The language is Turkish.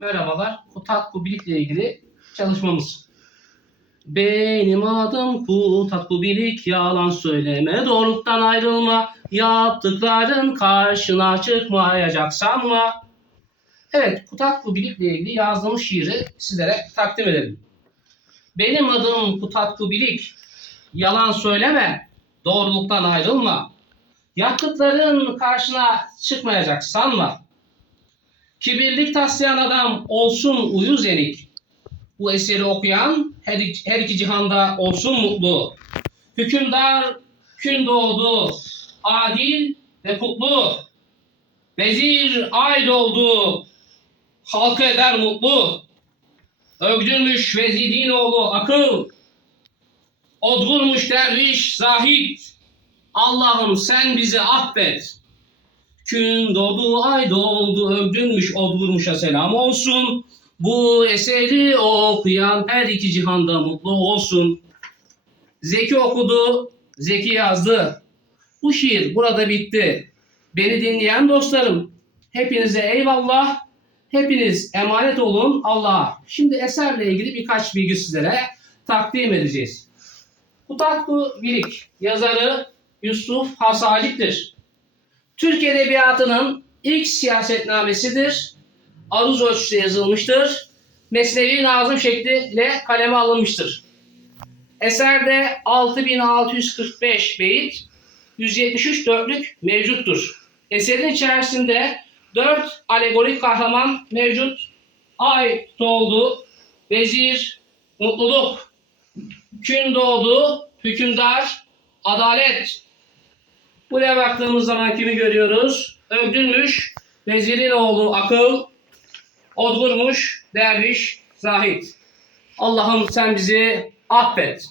Merhabalar. Kutat Kubilik ile ilgili çalışmamız. Benim adım Kutat Kubilik, yalan söyleme, doğruluktan ayrılma, yaptıkların karşına çıkmayacak sanma. Evet, Kutat Kubilik ile ilgili yazdığımız şiiri sizlere takdim edelim. Benim adım Kutat Kubilik, yalan söyleme, doğruluktan ayrılma, yaptıkların karşına çıkmayacak sanma. Kibirlik taslayan adam olsun uyuz yenik. Bu eseri okuyan her, her iki cihanda olsun mutlu. Hükümdar kün doğdu, adil ve kutlu. Vezir ay doldu, halkı eder mutlu. Övdürmüş vezidin oğlu akıl. Odgurmuş derviş zahid. Allah'ım sen bizi affet. Gün doğdu, ay doğdu, övdünmüş, odurmuşa selam olsun. Bu eseri okuyan her iki cihanda mutlu olsun. Zeki okudu, Zeki yazdı. Bu şiir burada bitti. Beni dinleyen dostlarım, hepinize eyvallah. Hepiniz emanet olun Allah'a. Şimdi eserle ilgili birkaç bilgi sizlere takdim edeceğiz. Kutatku Bilik, yazarı Yusuf Hasalik'tir. Türk Edebiyatı'nın ilk siyasetnamesidir. Aruz ölçüsü yazılmıştır. Mesnevi Nazım şekliyle kaleme alınmıştır. Eserde 6645 beyit, 173 dörtlük mevcuttur. Eserin içerisinde 4 alegorik kahraman mevcut. Ay doğdu, vezir, mutluluk, gün doğdu, hükümdar, adalet, Buraya baktığımız zaman kimi görüyoruz? Övdünmüş, vezirin oğlu akıl, odgurmuş, derviş, zahit. Allah'ım sen bizi affet.